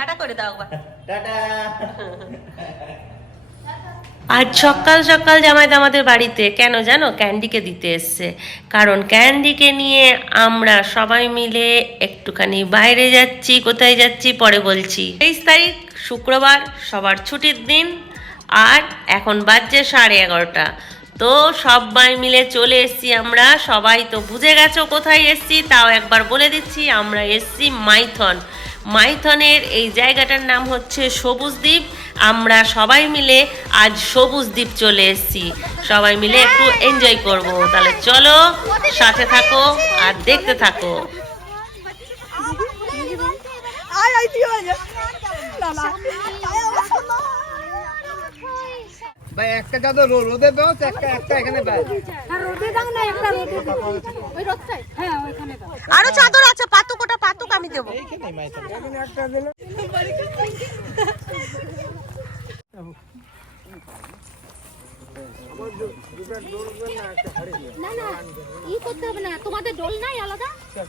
Tata করে দাও tata. আজ সকাল সকাল জামাইদ আমাদের বাড়িতে কেন জানো ক্যান্ডিকে দিতে এসছে, কারণ ক্যান্ডিকে নিয়ে আমরা সবাই মিলে একটুখানি বাইরে যাচ্ছি। কোথায় যাচ্ছি পরে বলছি। 23 তারিখ শুক্রবার, সবার ছুটির দিন, আর এখন বাজছে 11:30। তো সবাই মিলে চলে এসছি আমরা। সবাই তো বুঝে গেছো কোথায় এসছি, তাও একবার বলে দিচ্ছি। আমরা এসছি মাইথন। মাইথনের এই জায়গাটার নাম হচ্ছে সবুজ দ্বীপ। আমরা সবাই মিলে আজ সবুজ দ্বীপ চলে এসেছি, সবাই মিলে একটু এনজয় করব। তাহলে চলো সাথে থাকো আর দেখতে থাকো। ভাই একটা চাদর রোদে দাও, একটা এখানে দাও। আর রোদে দাও না, একটা রোদে ওই রোদটাই। হ্যাঁ ওইখানে দাও। আরো চাদর আছে, পাতুক, ওটা পাতুক আমি দেবো। এইখানে একটা দিলে না না ই করতে হবে না, তোমাদের ডোল নাই আলাদা?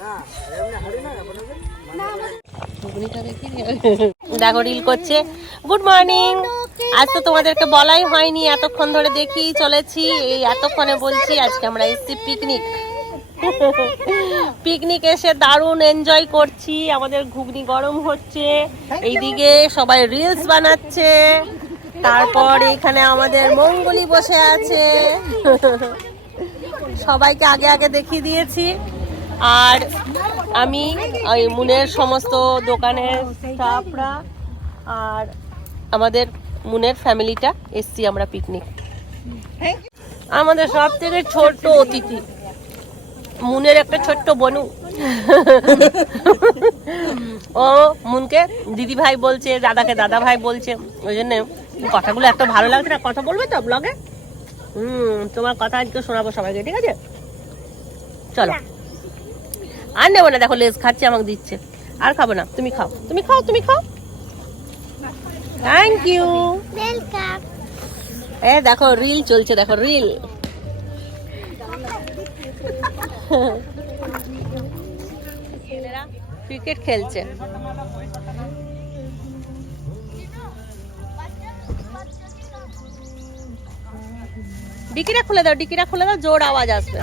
না এমনি হাড়ি না আপনাদের? না দেখো রিল করছে। Good morning. আজ তো তোমাদেরকে বলাই হয়নি, এতক্ষণ ধরে দেখি চলেছি। এই এতক্ষণে বলছি আজকে আমরা এসেছি পিকনিক। পিকনিক এসে দারুণ এনজয় করছি। আমাদের ঘুগনি গরম হচ্ছে, এইদিকে সবাই রিলস বানাচ্ছে, তারপর এখানে আমাদের মঙ্গলি বসে আছে। সবাইকে আগে আগে দেখিয়ে দিয়েছি। আর আমি ওই মুনের সমস্ত দোকানের স্টাফরা আর আমাদের মুনের ফ্যামিলিটা এসছি আমরা পিকনিক। আমাদের সব থেকে ছোট্ট অতিথি মুনের একটা ছোট্ট বনু। ও মুনকে দিদি ভাই বলছে, দাদাকে দাদা ভাই বলছে। ওই জন্য কথাগুলো এত ভালো লাগছে না। কথা বলবে তো ব্লগে? তোমার কথা আজকে শোনাবো সবাইকে, ঠিক আছে? চলো। আর নেবো না, দেখো লেজ খাচ্ছে, আমাকে দিচ্ছে। আর খাবো না, তুমি খাও, তুমি খাও, তুমি খাও। Thank you, welcome. এ দেখো রিল চলছে, দেখো রিল। ছেলেরা ক্রিকেট খেলছে। ডিকিটা খুলে দাও, ডিকিটা খুলে দাও, জোর আওয়াজ আসবে।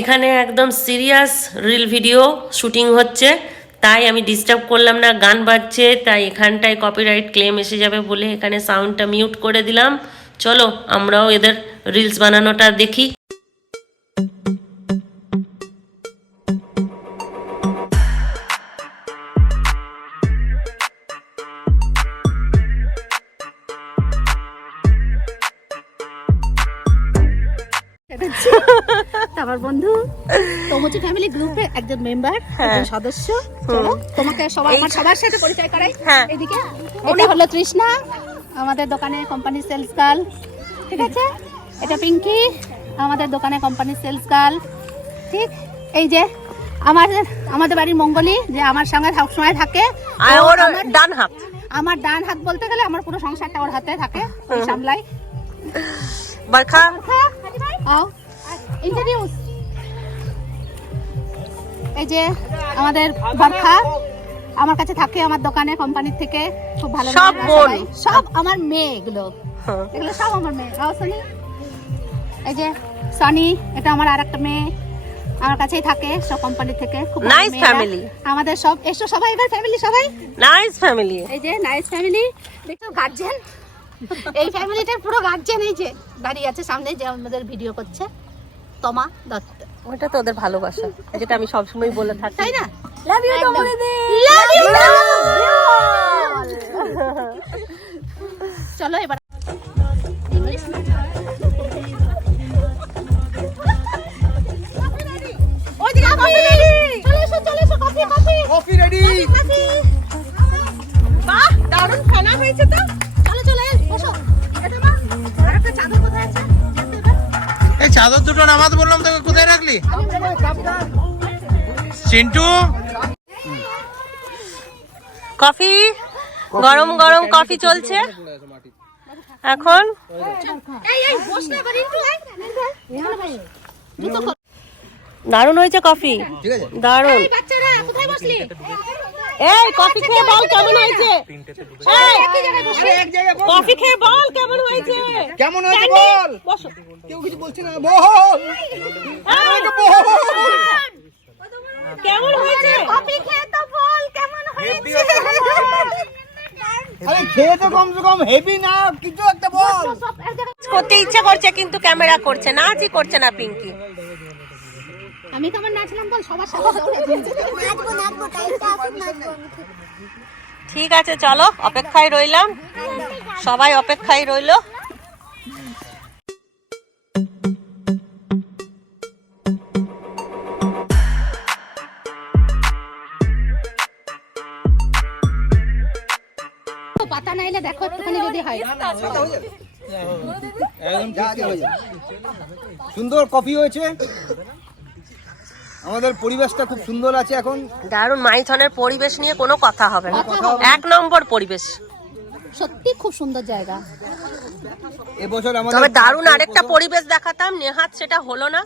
এখানে একদম সিরিয়াস রিল ভিডিও শুটিং হচ্ছে, তাই আমি ডিস্টার্ব করলাম না। গান বাজছে, তাই এখানটায় কপিরাইট ক্লেম এসে যাবে বলে এখানে সাউন্ডটা মিউট করে দিলাম। চলো আমরাও এদের রিলস বানানোটা দেখি। আমার বন্ধু তমুচি ফ্যামিলি গ্রুপের একজন মেম্বার, একজন সদস্য। চলো তোমাকে আমার সবার সাথে পরিচয় করাই। এদিকে এটা হলো তৃষ্ণা, আমাদের দোকানে কোম্পানি সেলস গার্ল, ঠিক আছে? এটা পিঙ্কি, আমাদের দোকানে কোম্পানি সেলস গার্ল, ঠিক? এই যে আমাদের বাড়ির মঙ্গলি, যে আমার সঙ্গে সবসময় থাকে। ডান হাত, আমার ডান হাত বলতে গেলে আমার পুরো সংসারটা ওর হাতে থাকে, সামলাই। বারখা ইন্ট্রোডিউস। এই যে আমাদের বরখা আমার কাছে থাকে, আমার দোকানে কোম্পানির থেকে। খুব ভালো সব আমার মেয়ে, এগুলো সব আমার মেয়ে। সনি, এই যে সনি, এটা আমার আরেকটা মেয়ে, আমার কাছেই থাকে, সব কোম্পানি থেকে। খুব নাইস ফ্যামিলি আমাদের। সব এসো সবাই, এবার ফ্যামিলি সবাই নাইস ফ্যামিলি। এই যে নাইস ফ্যামিলি, দেখো গার্জিয়ান। এই ফ্যামিলিটার পুরো গার্জিয়ান এই যে দাঁড়িয়ে আছে সামনে, যে আমাদের ভিডিও করছে, তমা দত্ত। ওটা তো ওদের ভালোবাসা, যেটা আমি সবসময় বলে থাকি, তাই না? লাভ ইউ তমা দিদি, লাভ ইউ। চলো এবার ইংলিশ ওইদিকে কফি রেডি। চলে এসো কফি রেডি। বাহ, দারুণ খানা হয়েছে তো। চলো বসো। এটা মা আরেকটা চাদর কোথায় আছে? এই চাদর দুটো নামাতে বললাম তোকে, কোথায় রাখলি? চিন্টু কফি, গরম গরম কফি চলছে এখন। এই বস না এবার, একটু দারুণ হয়েছে কফি, ঠিক আছে দারুণ। বাচ্চারা কোথায় বসলি? এই কফি খেয়ে বল কেমন হয়েছে? এই, কফি খেয়ে বল কেমন হয়েছে? কেমন হয়েছে বল? বসো। কেউ কিছু বলছে না, বল। কেমন হয়েছে? কফি খেয়ে তো বল কেমন হয়েছে? আরে খেয়ে তো কমসে কম হেভি না, কিছু একটা বল। করতে ইচ্ছা করছে কিন্তু ক্যামেরা করছে, নাচই করছে না পিঙ্কি। আমি কেমন নাচলাম বল সবার সাথে? ঠিক আছে চলো, অপেক্ষায় রইলাম, সবাই অপেক্ষায় রইলো। পাতা নাইলে দেখো একটুখানি যদি হয়। সুন্দর কফি হয়েছে, আমাদের পরিবেশটা খুব সুন্দর আছে এখন। দারুণ, মাইথনের পরিবেশ নিয়ে কোনো কথা হবে না, এক নম্বর পরিবেশ। সত্যি খুব সুন্দর জায়গা। এবছর তবে আমাদের দারুণ আরেকটা পরিবেশ দেখাতাম, নেহাত সেটা হলো না।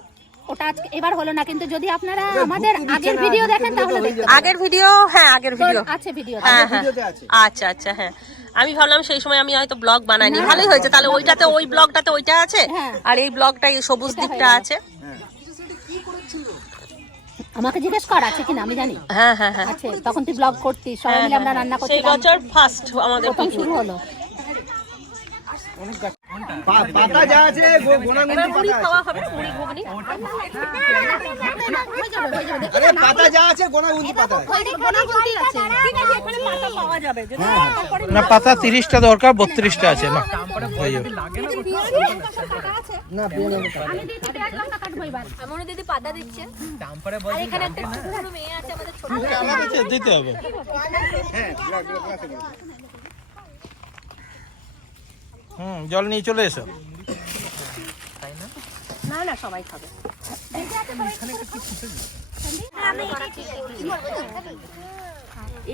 ওটা আজকে এবার হলো না, কিন্তু যদি আপনারা আমাদের আগের ভিডিও দেখেন তাহলে দেখতে পাবেন। আগের ভিডিও, হ্যাঁ আগের ভিডিও আছে ভিডিও। হ্যাঁ হ্যাঁ ভিডিওতে আছে। আচ্ছা আচ্ছা, হ্যাঁ আমি ভাবলাম সেই সময় আমি হয়তো ব্লগ বানাইনি। ভালোই হয়েছে তাহলে, ওইটাতে ওই ব্লগটাতে ওইটা আছে, হ্যাঁ। আর এই ব্লগটা এই সবুজ দিকটা আছে। আমাকে জিজ্ঞেস কর আছে কিনা, আমি জানি হ্যাঁ হ্যাঁ হ্যাঁ, আছে। তখন তুই ব্লগ করতিস, সবাই মিলে আমরা রান্না সেই করছিলাম। বছর ফার্স্ট আমাদের প্রথম শুরু পিকনিক। হলো। পাতা যা আছে গোনাগুনি এবার মুড়ি পাতা খাওয়া আছে। হবে, মুড়ি ঘুগনি। আরে পাতা যা আছে গোনাগুনি পাতা আছে। ওই দিকে গোনাগুনতি আছে। ঠিক আছে, এখানে পাতা পাওয়া যাবে যদি তারপরে না পাতা 30টা দরকার, 32টা আছে না। ওই যে। না পেয়ে যাবে পাতা। আমি দিদি পেঁয়াজ লঙ্কা কাটবো এবার। এমনও দিদি পাতা দিচ্ছে আর এখানে একটা ছোট মেয়ে আছে আমাদের ছোট দিতে হবে। হ্যাঁ, জল নিয়ে চলে এসো। না না সবাই খাবে।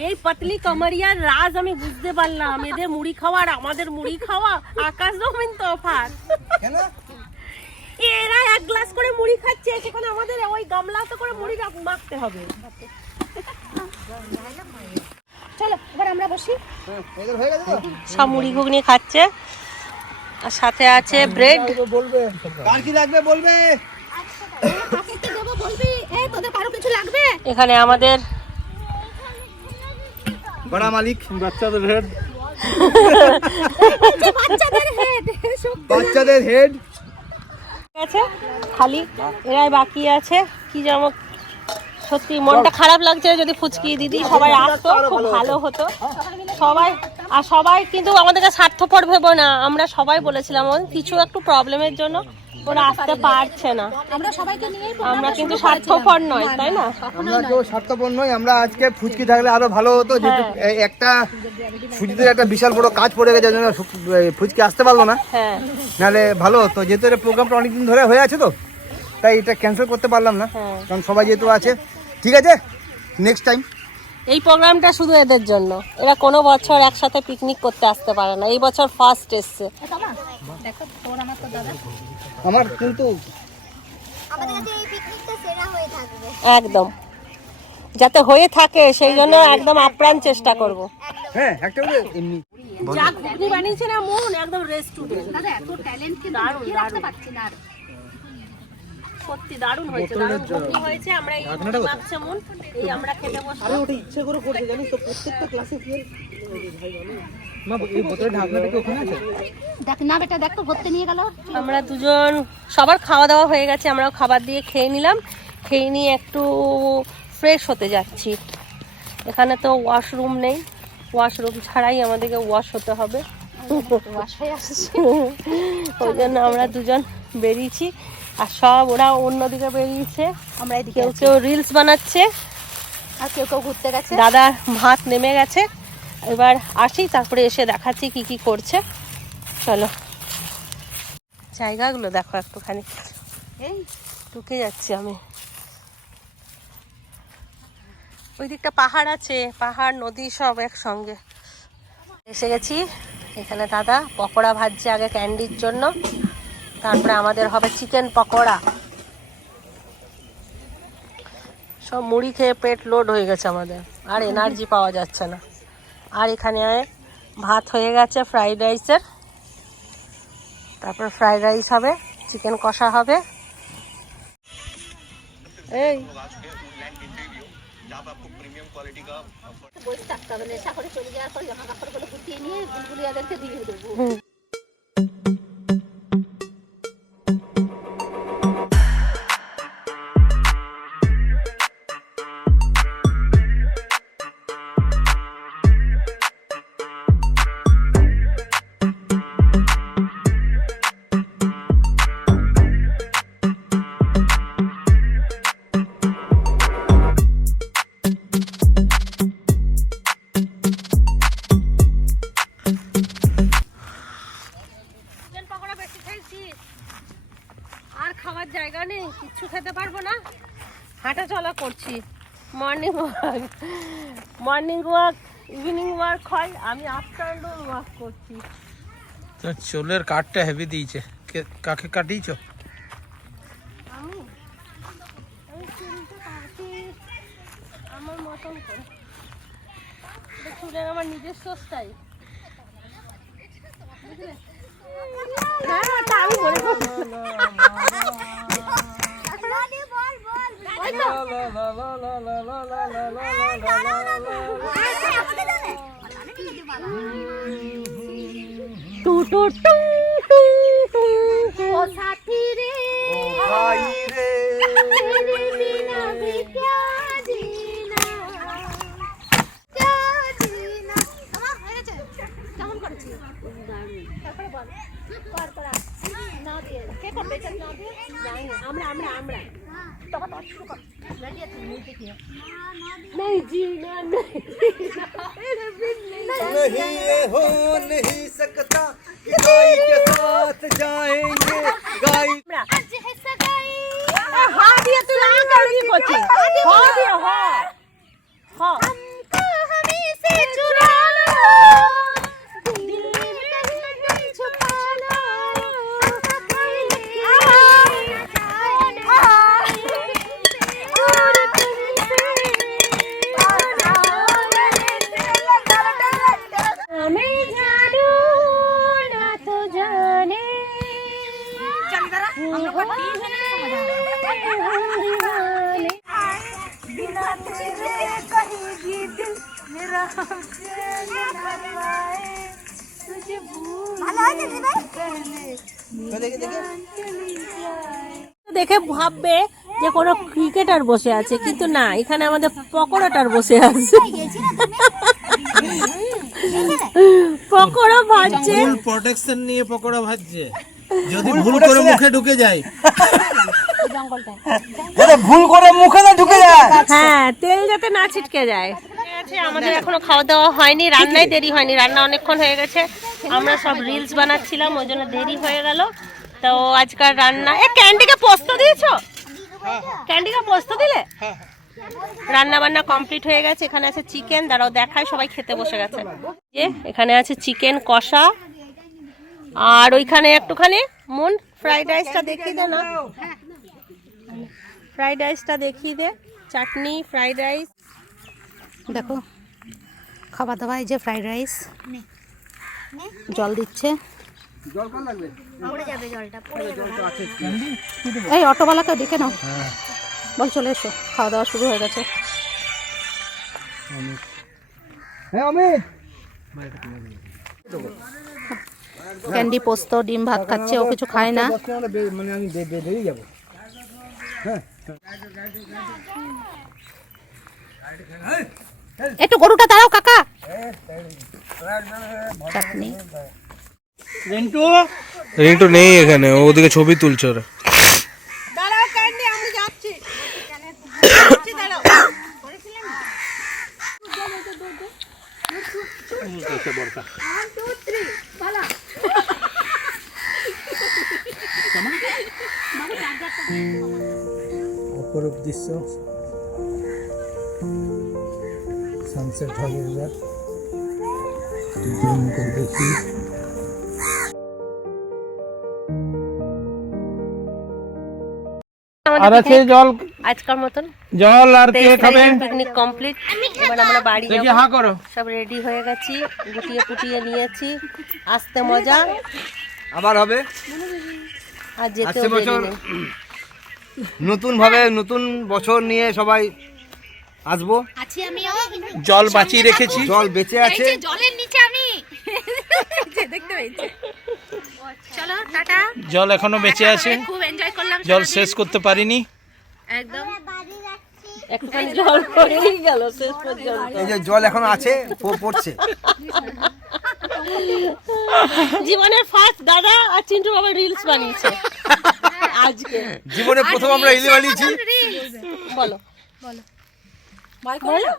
এই পাতলি কমরিয়ার রাজ আমি বুঝতে পারলাম, এদের মুড়ি খাওয়া আর আমাদের মুড়ি খাওয়া আকাশ জমিন তফাৎ। কেন? এরা এক গ্লাস করে মুড়ি খাচ্ছে, সেখানে আমাদের ওই গামলাতে করে মুড়ি মাখতে হবে। চলো এবার আমরা বসি। এদের হয়ে গেছে তো? সব মুড়ি ঘুগনি খাচ্ছে, আর সাথে আছে ব্রেড। বলবে কার কি লাগবে বলবে। কাকে কি দেবো বলবি? এই তোদের কারো কিছু লাগবে? এখানে আমাদের বড় মালিক, বাচ্চাদের হেড, বাচ্চাদের হেড। বাচ্চাদের হেড আছে খালি, এরাই বাকি আছে। কি যেমন সত্যি মনটা খারাপ লাগছে, যদি ফুচকি দিদি সবাই আসতো খুব ভালো হতো। সবাই আর সবাই কিন্তু আমাদেরকে স্বার্থপর ভেবো না, আমরা সবাই বলেছিলাম কিছু একটু প্রবলেমের জন্য ওরা আসতে পারছে না। আমরা সবাইকে নিয়ে আমরা কিন্তু স্বার্থপর নয়, তাই না? আমরা কেউ স্বার্থপর নই। আমরা আজকে ফুচকি থাকলে আরো ভালো হতো, যেহেতু একটা সুজিতের একটা বিশাল বড় কাজ পড়ে গেছে, জন্য ফুচকি আসতে পারলো না। হ্যাঁ নাহলে ভালো হতো, যেহেতু এটা প্রোগ্রামটা অনেকদিন ধরে হয়ে আছে তো, তাই এটা ক্যান্সেল করতে পারলাম না। হ্যাঁ। কারণ সবাই যেহেতু আছে, ঠিক আছে নেক্সট টাইম। এই প্রোগ্রামটা শুধু এদের জন্য, এরা কোনো বছর একসাথে পিকনিক করতে আসতে পারে না, এই বছর ফার্স্ট এসছে। দেখো তোর আমার তো দাদা। আমার কিন্তু আমাদের কাছে এই পিকনিকটা সেরা হয়ে থাকবে একদম যাতে হয়ে থাকে সেই জন্য একদম আপ্রাণ চেষ্টা করব। হ্যাঁ একটা বলে এমনি যা ঘুগনি বানিয়েছে না মন, একদম রেস্টুরেন্ট। দাদা এত ট্যালেন্ট কিন্তু লুকিয়ে রাখতে পারছি না আর। সত্যি দারুণ হয়েছে, দারুণ ঘুগনি হয়েছে। আমরা এই মাখছে মন, এই আমরা খেতে বসবো। ওটা ইচ্ছে করে করছে জানিস তো, প্রত্যেকটা ক্লাসে ফেল মা এই বোতলের ঢাকনাটা কি ওখানে আছে? দেখ না বেটা, দেখ তো ভর্তি নিয়ে গেল। আমরা দুজন সবার খাওয়া দাওয়া হয়ে গেছে, আমরাও খাবার দিয়ে খেয়ে নিলাম। খেয়ে নিয়ে একটু ফ্রেশ হতে যাচ্ছি। এখানে তো ওয়াশরুম নেই, ওয়াশরুম ছাড়াই আমাদেরকে ওয়াশ হতে হবে। ওই জন্য আমরা দুজন বেরিয়েছি, আর সব ওরা অন্যদিকে বেরিয়েছে। আমরা এদিকে কেউ কেউ রিলস বানাচ্ছে, আর কেউ কেউ ঘুরতে গেছে। দাদার ভাত নেমে গেছে। এবার আসি, তারপরে এসে দেখাচ্ছি কি কি করছে। চলো, জায়গাগুলো দেখো একটুখানি। এই ঢুকে যাচ্ছি আমি। ওই দিকটা পাহাড় আছে, পাহাড় নদী সব একসঙ্গে। এসে গেছি, এখানে দাদা পকোড়া ভাজছে আগে ক্যান্ডির জন্য, তারপরে আমাদের হবে চিকেন পকোড়া। সব মুড়ি খেয়ে পেট লোড হয়ে গেছে আমাদের, আর এনার্জি পাওয়া যাচ্ছে না। আর এখানে ভাত হয়ে গেছে ফ্রাইড রাইসের, তারপর ফ্রাইড রাইস হবে, চিকেন কষা হবে। এই বসে থাকতে হবে, নেশা করে চলে যাওয়ার পর জামা কাপড়গুলো গুটিয়ে নিয়ে বুলবুলিয়াদেরকে দিয়ে দেবো। আর খাওয়ার জায়গা নেই, কিচ্ছু খেতে পারবো না, হাঁটা চলা করছি। মর্নিং ওয়াক ইভিনিং ওয়াক হয়, আমি আফটারনুন ওয়াক করছি। তো চুলের কাটটা হেভি দিয়েছে, কাকে কাটিয়েছ? আমি চুলটা কাটি আমার মতন করে, চুলের আমার নিজস্ব স্টাইল। আমি বলে টু টু টু ও সাথী রে ভাই রে तेरे बिना भी क्या जीना क्या जीना। আমার হয়ে গেছে, কেমন করেছি? তারপরে বল, কর না দিয়ে কে করবে এটা? না দিয়ে আমরা তখন তো শুরু কর। রেডি আছে মিউজিক নিয়ে। नहीं जीना नहीं जीना मेरे बिन नहीं। नहीं ये हो नहीं सकता कि गाय के साथ जाएंगे गाय। আজ হে সগাই हाँ दिया तू ना करी कोची हाँ दिया हाँ हाँ हमको हमें से चुरा लो, दिल में कहीं छुपा लो। हमें जानू ना तो जाने बिना तेरे कहीं भी दिल मेरा हमसे ना पाए, तुझे भूल দেখে ভাববে যে কোনো ক্রিকেটার বসে আছে, কিন্তু না, এখানে আমাদের পকোড়াটার বসে আছে। পকোড়া ভাজছে, ফুল প্রোটেকশন নিয়ে পকোড়া ভাজছে, যদি ভুল করে মুখে ঢুকে যায়। ভুল করে মুখে না ঢুকে যায়। হ্যাঁ, তেল যাতে না ছিটকে যায়। আমাদের এখনো খাওয়া দাওয়া হয়নি, রান্নায় দেরি হয়নি, রান্না অনেকক্ষণ হয়ে গেছে। আমরা সব রিলস বানাচ্ছিলাম, ওই জন্য দেরি হয়ে গেল। তো আজকাল রান্না, ক্যান্ডিকে পোস্ত দিয়েছো? ক্যান্ডিকে পোস্ত দিলে? রান্না বান্না কমপ্লিট হয়ে গেছে। এখানে আছে চিকেন, দাঁড়াও দেখায়, সবাই খেতে বসে গেছে। এখানে আছে চিকেন কষা, আর ওইখানে একটুখানি মুন ফ্রাইড রাইসটা দেখিয়ে দে না, ফ্রাইড রাইসটা দেখিয়ে দে, চাটনি ফ্রাইড রাইস। দেখো খাবার দাবার, এই যে ফ্রাইড রাইস, জল দিচ্ছে। জল কম লাগবে। এই অটোওয়ালাকে ডেকে নাও, বল চলে এসো, খাওয়া দাওয়া শুরু হয়ে গেছে। হ্যাঁ অমিত, ক্যান্ডি পোস্ত ডিম ভাত খাচ্ছে, ও কিছু খায় না। মানে আমি বেরিয়ে যাবো। হ্যাঁ একটু গরুটা দাঁড়াও কাকা। চাটনি রিন্টু নেই এখানে, ওদিকে ছবি তুলছে ওরা। দাঁড়াও ক্যান্ডি, আমি যাচ্ছি। অপরূপ দৃশ্য, সানসেট হবে এবার, দেখি। আর আছে জল আজকের মতন জল আর কে খাবে পিকনিক কমপ্লিট। এবার আমরা বাড়ি দেখি যাবো। হা করো। সব রেডি হয়ে গেছি, গুটিয়ে পুটিয়ে নিয়েছি, আসতে মজা আবার হবে আর যেতেও আসছে দেরি বছর নেই। নতুন ভাবে নতুন বছর নিয়ে সবাই আসবো। আছি আমিও। জল বাঁচিয়ে রেখেছি। জল বেঁচে এই আছে। যে জলের নিচে আমি যে দেখতে পেয়েছি। চলো টাটা। জল এখনো বেঁচে আছে, খুব এনজয় করলাম জল সারাদিন। শেষ করতে পারিনি। একদম একটুখানি জল পড়েই গেল শেষ পর্যন্ত। এই যে জল এখন আছে পড়ছে। জীবনের ফার্স্ট দাদা আর চিন্টু বাবা রিলস বানিয়েছে আজকে। জীবনে প্রথম আমরা ইলি বানিয়েছি। বলো বাই বলো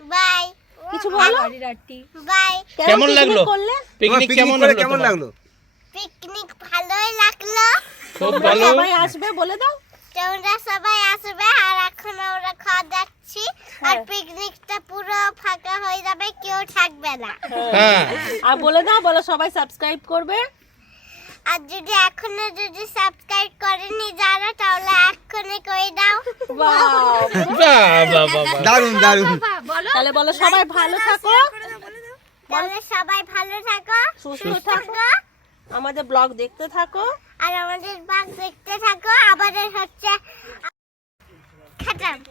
বাই কিছু বলো। বাই। কেমন লাগলো করলে? পিকনিক? পিকনিক কেমন কেমন হলো? লাগলো? পিকনিক ভালোই লাগলো। খুব তোমরা ভালো। সবাই আসবে বলে দাও। তোমরা সবাই আসবে আর এখন আমরা খাওয়া যাচ্ছি আর পিকনিকটা পুরো ফাঁকা হয়ে যাবে, কেউ থাকবে না। হ্যাঁ আর বলে দাও, বলো সবাই সাবস্ক্রাইব করবে। আর যদি এখনো সাবস্ক্রাইব করেনি যারা তাহলে এক্ষুনি করে দাও। বাহ! দারুন দারুন। তাহলে বলো সবাই ভালো থাকো, তাহলে সবাই ভালো থাকো, সুস্থ থাকো, আমাদের ব্লগ দেখতে থাকো। আর আমাদের বাঘ দেখতে থাকো। আমাদের হচ্ছে খাটাম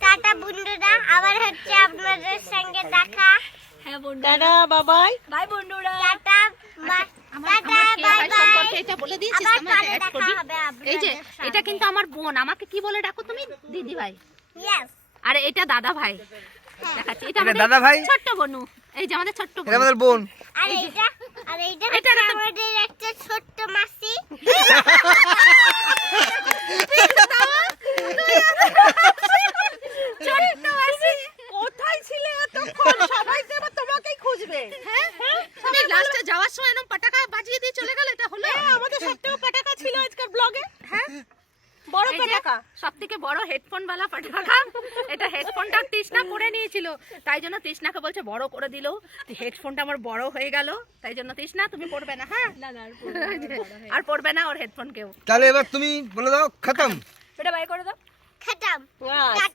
টাটা বন্ধুরা, আবার হচ্ছে আপনাদের সঙ্গে দেখা। হ্যাঁ বন্ধু। টাটা বাবাই। বাই বন্ধুরা। Tata tata bye bye. এটা বলে দিয়েছিস আবার আমাকে পরে অ্যাড দেখা করবি। হবে এই যে আপনাদের এটা কিন্তু আমার বোন, আমাকে কি বলে ডাকো তুমি? দিদি ভাই। ইয়েস। আর এটা দাদা ভাই। দেখাচ্ছি এটা এটা আমাদের দাদা ভাই? ছোট্ট বোনু। এই যে আমাদের ছোট্ট এটা বোন। আমাদের বোন। আর এইটা এটা হচ্ছে একটা- আমাদের একটা ছোট্ট মাসি। ছোট্ট মাসি। কোথায় ছিলে এতক্ষণ? সবাই তো এবার তোমাকেই খুঁজবে। হ্যাঁ? তুমি লাস্টে যাওয়ার সময় এরকম পটাকা বাজিয়ে দিয়ে চলে গেল, এটা হলো? আমাদের সবথেকে পটাকা ছিল আজকের ব্লগে। হ্যাঁ, বড় এই যে পটাকা। সবথেকে বড় হেডফোন वाला পটাকা। এটা হেডফোনটা তৃষ্ণা পরে নিয়েছিল, তাই জন্য তৃষ্ণাকে বলছে বড় করে দিল। হেডফোনটা আমার বড় হয়ে গেল, তাই জন্য তৃষ্ণা তুমি পড়বে না। হ্যাঁ আর পড়বে না ওর হেডফোন কেউ। তাহলে এবার তুমি বলে দাও খতম। এটা বাই করে দাও। খাটাম বাহ, টাটা